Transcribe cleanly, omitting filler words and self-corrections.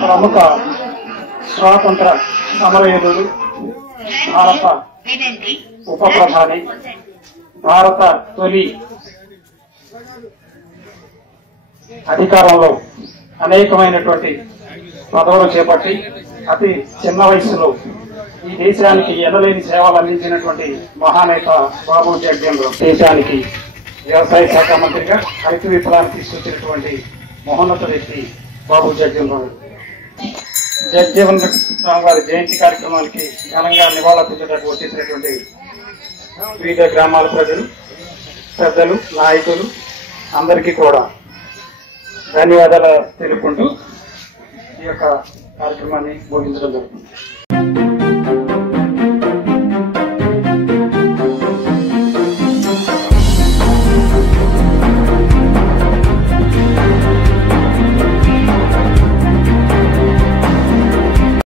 ప్రముఖ స్వాతంత్ర సమరయోధుడు, భారత ఉప ప్రధాని, భారత తొలి అధికారంలో అనేకమైనటువంటి పదవులు చేపట్టి అతి చిన్న వయసులో ఈ దేశానికి ఎనలేని సేవలు అందించినటువంటి మహానేత బాబు జగజీవన్. దేశానికి వ్యవసాయ శాఖ మంత్రిగా రైతు విప్లవాన్ని తీసుకొచ్చినటువంటి మహోన్నత వ్యక్తి బాబు జగజీవన్. జగజీవన్ రామ్ గారి జయంతి కార్యక్రమానికి ఘనంగా నివాళులర్పించడానికి వచ్చేసినటువంటి వివిధ గ్రామాల ప్రజలు, పెద్దలు, నాయకులు అందరికీ కూడా ధన్యవాదాలు తెలుపుకుంటూ ఈ యొక్క కార్యక్రమాన్ని ముగించడం జరుగుతుంది.